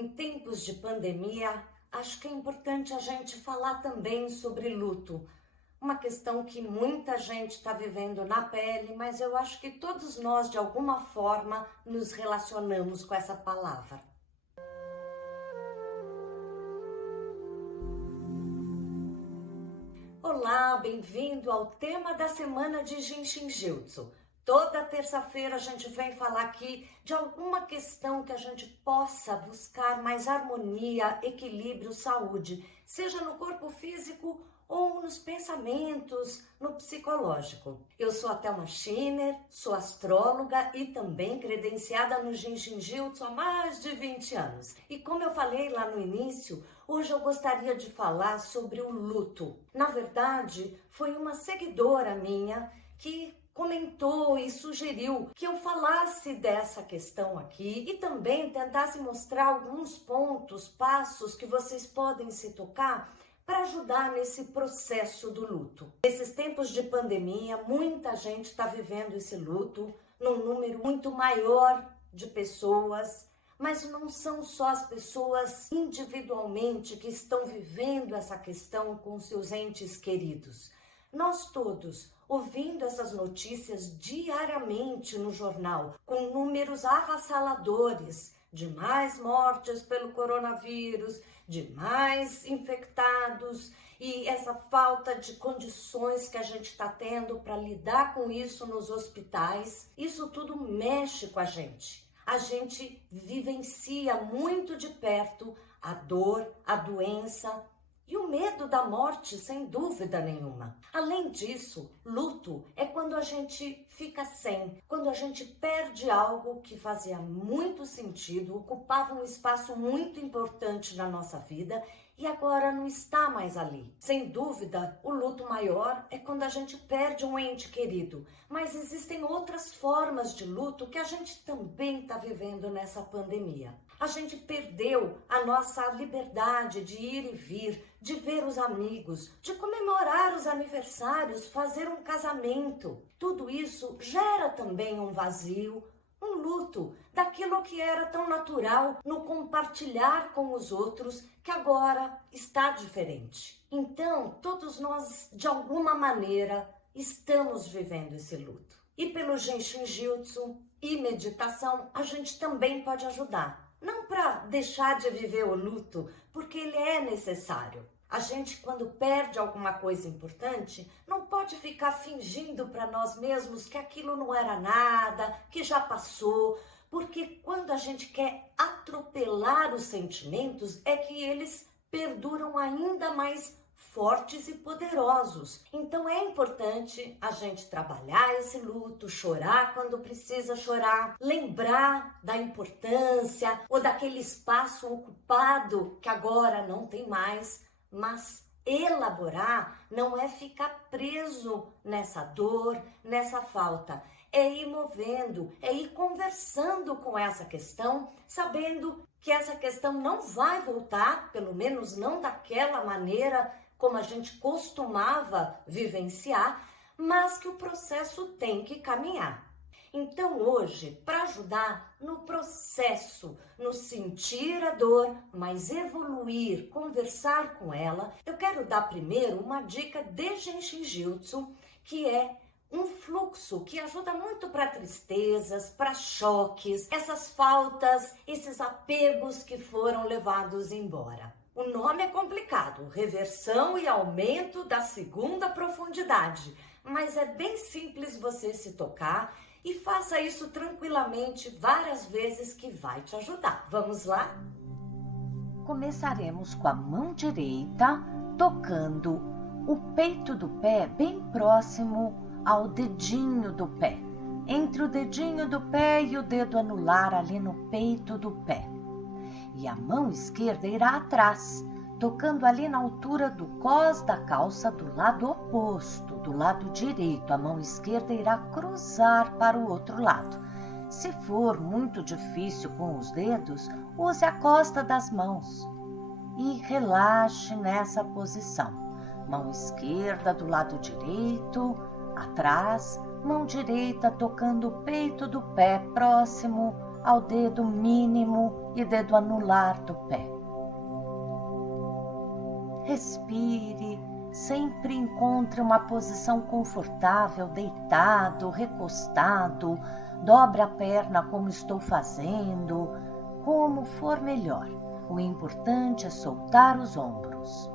Em tempos de pandemia, acho que é importante a gente falar também sobre luto. Uma questão que muita gente está vivendo na pele, mas eu acho que todos nós, de alguma forma, nos relacionamos com essa palavra. Olá, bem-vindo ao tema da semana de Jinshin Jutsu. Toda terça-feira a gente vem falar aqui de alguma questão que a gente possa buscar mais harmonia, equilíbrio, saúde, seja no corpo físico ou nos pensamentos, no psicológico. Eu sou a Thelma Schiner, sou astróloga e também credenciada no Jinshin Jutsu há mais de 20 anos. E como eu falei lá no início, hoje eu gostaria de falar sobre o luto. Na verdade, foi uma seguidora minha que comentou e sugeriu que eu falasse dessa questão aqui e também tentasse mostrar alguns pontos, passos que vocês podem se tocar para ajudar nesse processo do luto. Nesses tempos de pandemia, muita gente está vivendo esse luto num número muito maior de pessoas, mas não são só as pessoas individualmente que estão vivendo essa questão com seus entes queridos. Nós todos, ouvindo essas notícias diariamente no jornal, com números avassaladores de mais mortes pelo coronavírus, de mais infectados e essa falta de condições que a gente está tendo para lidar com isso nos hospitais, isso tudo mexe com a gente. A gente vivencia muito de perto a dor, a doença e o medo da morte, sem dúvida nenhuma. Além disso, luto é quando a gente fica sem, quando a gente perde algo que fazia muito sentido, ocupava um espaço muito importante na nossa vida e agora não está mais ali. Sem dúvida, o luto maior é quando a gente perde um ente querido, mas existem outras formas de luto que a gente também está vivendo nessa pandemia. A gente perdeu a nossa liberdade de ir e vir, de ver os amigos, de comemorar os aniversários, fazer um casamento. Tudo isso gera também um vazio, um luto daquilo que era tão natural no compartilhar com os outros, que agora está diferente. Então, todos nós, de alguma maneira, estamos vivendo esse luto. E pelo Jinshin Jutsu e meditação, a gente também pode ajudar. Não para deixar de viver o luto, porque ele é necessário. A gente, quando perde alguma coisa importante, não pode ficar fingindo para nós mesmos que aquilo não era nada, que já passou, porque quando a gente quer atropelar os sentimentos, é que eles perduram ainda mais fortes e poderosos. Então é importante a gente trabalhar esse luto, chorar quando precisa chorar, lembrar da importância ou daquele espaço ocupado que agora não tem mais, mas elaborar não é ficar preso nessa dor, nessa falta. É ir movendo, é ir conversando com essa questão, sabendo que essa questão não vai voltar, pelo menos não daquela maneira como a gente costumava vivenciar, mas que o processo tem que caminhar. Então hoje, para ajudar no processo, no sentir a dor, mas evoluir, conversar com ela, eu quero dar primeiro uma dica de Jinshin Jutsu, que é um fluxo que ajuda muito para tristezas, para choques, essas faltas, esses apegos que foram levados embora. O nome é complicado, reversão e aumento da segunda profundidade, mas é bem simples você se tocar e faça isso tranquilamente várias vezes que vai te ajudar. Vamos lá? Começaremos com a mão direita tocando o peito do pé bem próximo ao dedinho do pé, entre o dedinho do pé e o dedo anular ali no peito do pé. E a mão esquerda irá atrás, tocando ali na altura do cós da calça do lado oposto, do lado direito. A mão esquerda irá cruzar para o outro lado. Se for muito difícil com os dedos, use a costa das mãos e relaxe nessa posição. Mão esquerda do lado direito, atrás, mão direita tocando o peito do pé próximo ao dedo mínimo e dedo anular do pé. Respire, sempre encontre uma posição confortável, deitado, recostado, dobre a perna como estou fazendo, como for melhor. O importante é soltar os ombros.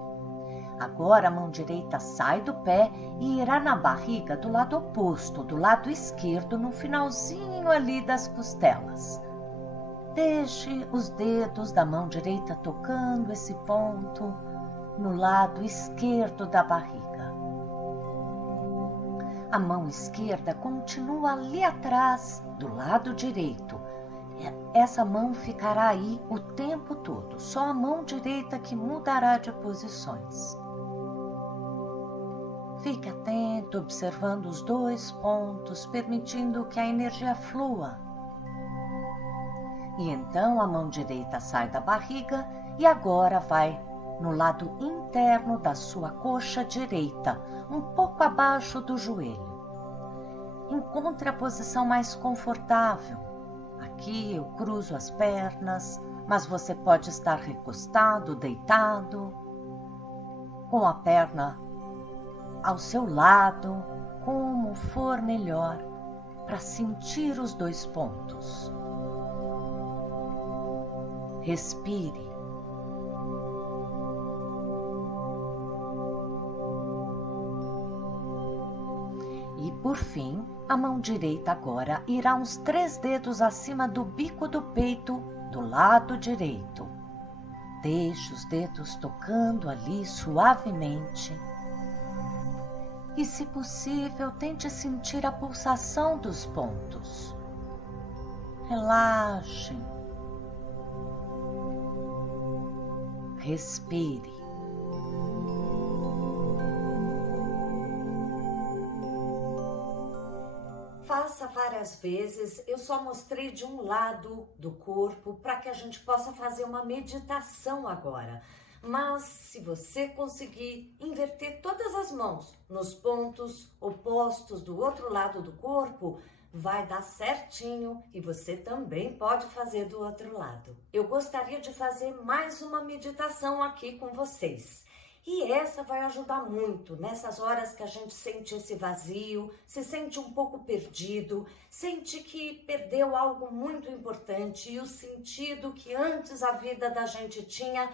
Agora a mão direita sai do pé e irá na barriga do lado oposto, do lado esquerdo, no finalzinho ali das costelas. Deixe os dedos da mão direita tocando esse ponto no lado esquerdo da barriga. A mão esquerda continua ali atrás, do lado direito. Essa mão ficará aí o tempo todo, só a mão direita que mudará de posições. Fique atento, observando os dois pontos, permitindo que a energia flua. E então a mão direita sai da barriga e agora vai no lado interno da sua coxa direita, um pouco abaixo do joelho. Encontre a posição mais confortável. Aqui eu cruzo as pernas, mas você pode estar recostado, deitado, com a perna ao seu lado, como for melhor, para sentir os dois pontos. Respire. E por fim, a mão direita agora irá uns 3 dedos acima do bico do peito do lado direito. Deixe os dedos tocando ali suavemente. E, se possível, tente sentir a pulsação dos pontos. Relaxe. Respire. Faça várias vezes, eu só mostrei de um lado do corpo para que a gente possa fazer uma meditação agora. Mas se você conseguir inverter todas as mãos nos pontos opostos do outro lado do corpo, vai dar certinho e você também pode fazer do outro lado. Eu gostaria de fazer mais uma meditação aqui com vocês. E essa vai ajudar muito nessas horas que a gente sente esse vazio, se sente um pouco perdido, sente que perdeu algo muito importante e o sentido que antes a vida da gente tinha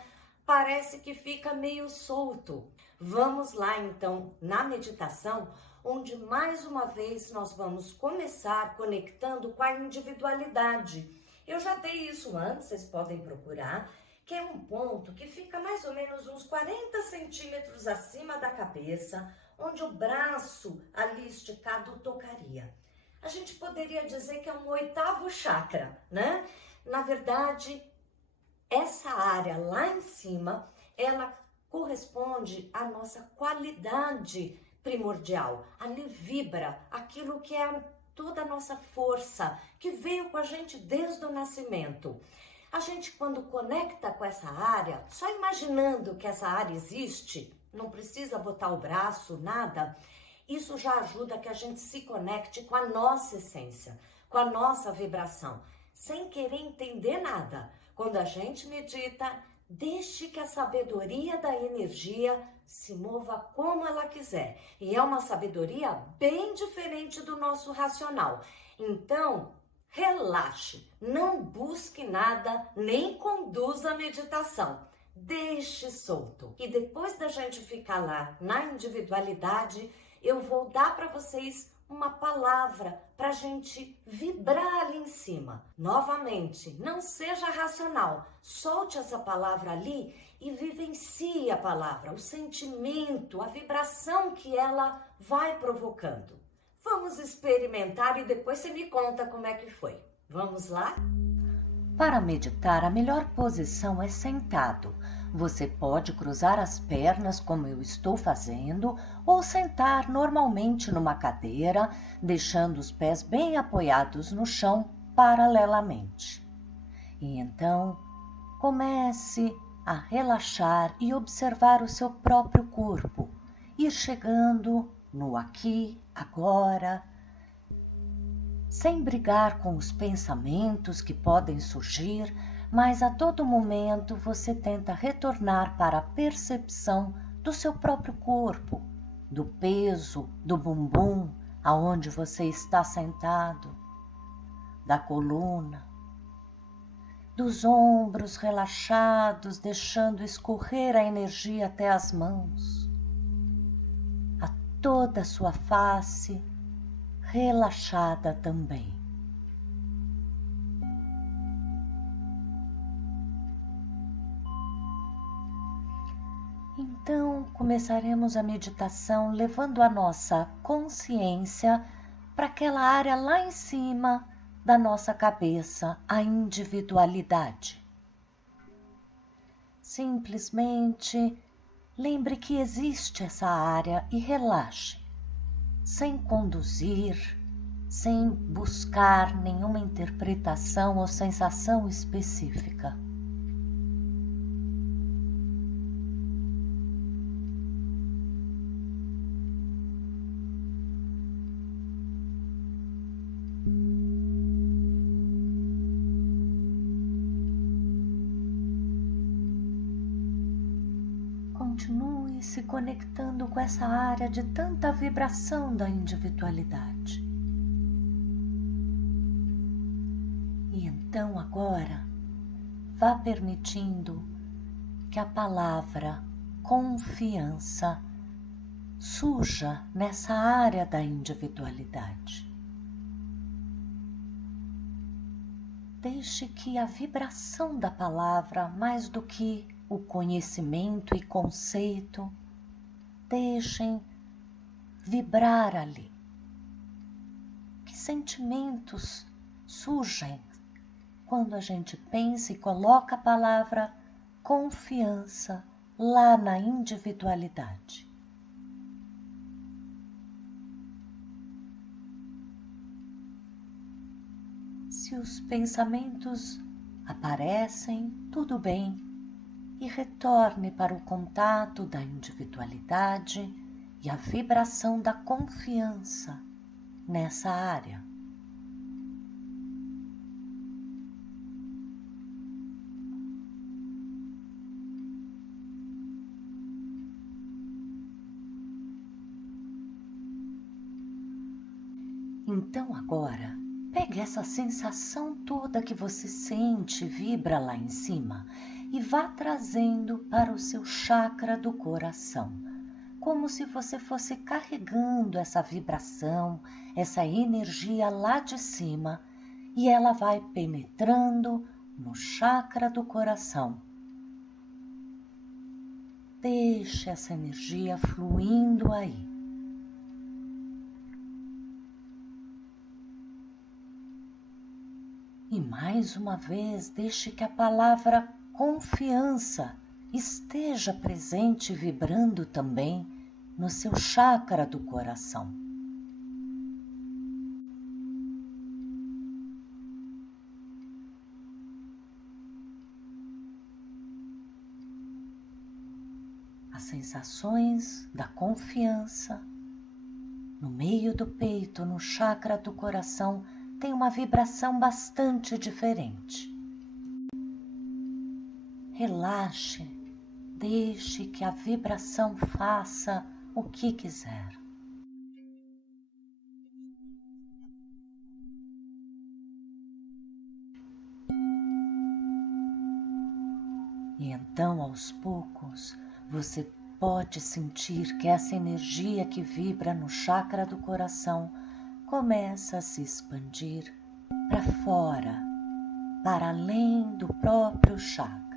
parece que fica meio solto. Vamos lá então na meditação, onde mais uma vez nós vamos começar conectando com a individualidade. Eu já dei isso antes, vocês podem procurar, que é um ponto que fica mais ou menos uns 40 centímetros acima da cabeça, onde o braço ali esticado tocaria. A gente poderia dizer que é um 8º chakra, né? Na verdade, essa área lá em cima, ela corresponde à nossa qualidade primordial. Ali vibra aquilo que é toda a nossa força, que veio com a gente desde o nascimento. A gente, quando conecta com essa área, só imaginando que essa área existe, não precisa botar o braço, nada, isso já ajuda que a gente se conecte com a nossa essência, com a nossa vibração, sem querer entender nada. Quando a gente medita, deixe que a sabedoria da energia se mova como ela quiser. E é uma sabedoria bem diferente do nosso racional. Então, relaxe, não busque nada, nem conduza a meditação. Deixe solto. E depois da gente ficar lá na individualidade, eu vou dar para vocês uma palavra para a gente vibrar ali em cima. Novamente, não seja racional. Solte essa palavra ali e vivencie a palavra, o sentimento, a vibração que ela vai provocando. Vamos experimentar e depois você me conta como é que foi. Vamos lá? Para meditar, a melhor posição é sentado. Você pode cruzar as pernas como eu estou fazendo ou sentar normalmente numa cadeira, deixando os pés bem apoiados no chão paralelamente. E então, comece a relaxar e observar o seu próprio corpo, ir chegando no aqui, agora, sem brigar com os pensamentos que podem surgir, mas a todo momento você tenta retornar para a percepção do seu próprio corpo, do peso, do bumbum, aonde você está sentado, da coluna, dos ombros relaxados, deixando escorrer a energia até as mãos, a toda a sua face relaxada também. Então, começaremos a meditação levando a nossa consciência para aquela área lá em cima da nossa cabeça, a individualidade. Simplesmente lembre que existe essa área e relaxe, sem conduzir, sem buscar nenhuma interpretação ou sensação específica. Continue se conectando com essa área de tanta vibração da individualidade. E então agora, vá permitindo que a palavra confiança surja nessa área da individualidade. Deixe que a vibração da palavra, mais do que o conhecimento e conceito, deixem vibrar ali. Que sentimentos surgem quando a gente pensa e coloca a palavra confiança lá na individualidade? Se os pensamentos aparecem, tudo bem, e retorne para o contato da individualidade e a vibração da confiança nessa área. Então agora, pegue essa sensação toda que você sente e vibra lá em cima e vá trazendo para o seu chakra do coração, como se você fosse carregando essa vibração, essa energia lá de cima, e ela vai penetrando no chakra do coração. Deixe essa energia fluindo aí. E mais uma vez, deixe que a palavra confiança esteja presente e vibrando também no seu chakra do coração. As sensações da confiança no meio do peito, no chakra do coração, tem uma vibração bastante diferente. Relaxe, deixe que a vibração faça o que quiser. E então, aos poucos, você pode sentir que essa energia que vibra no chakra do coração começa a se expandir para fora, para além do próprio chakra.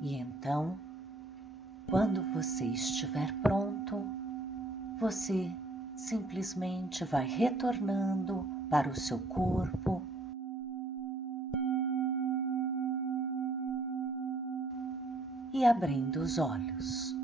E então, quando você estiver pronto, você simplesmente vai retornando para o seu corpo e abrindo os olhos.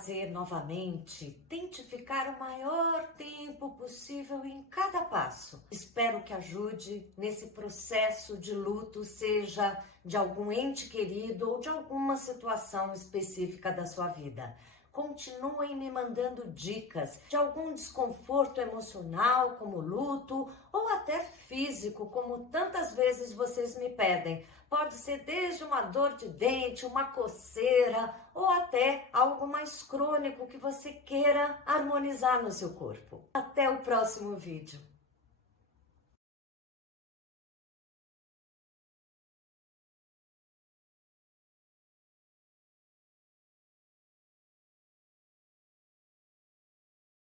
fazer novamente, tente ficar o maior tempo possível em cada passo. Espero que ajude nesse processo de luto, seja de algum ente querido ou de alguma situação específica da sua vida. Continuem me mandando dicas de algum desconforto emocional, como luto, ou até físico, como tantas vezes vocês me pedem. Pode ser desde uma dor de dente, uma coceira, ou até algo mais crônico que você queira harmonizar no seu corpo. Até o próximo vídeo.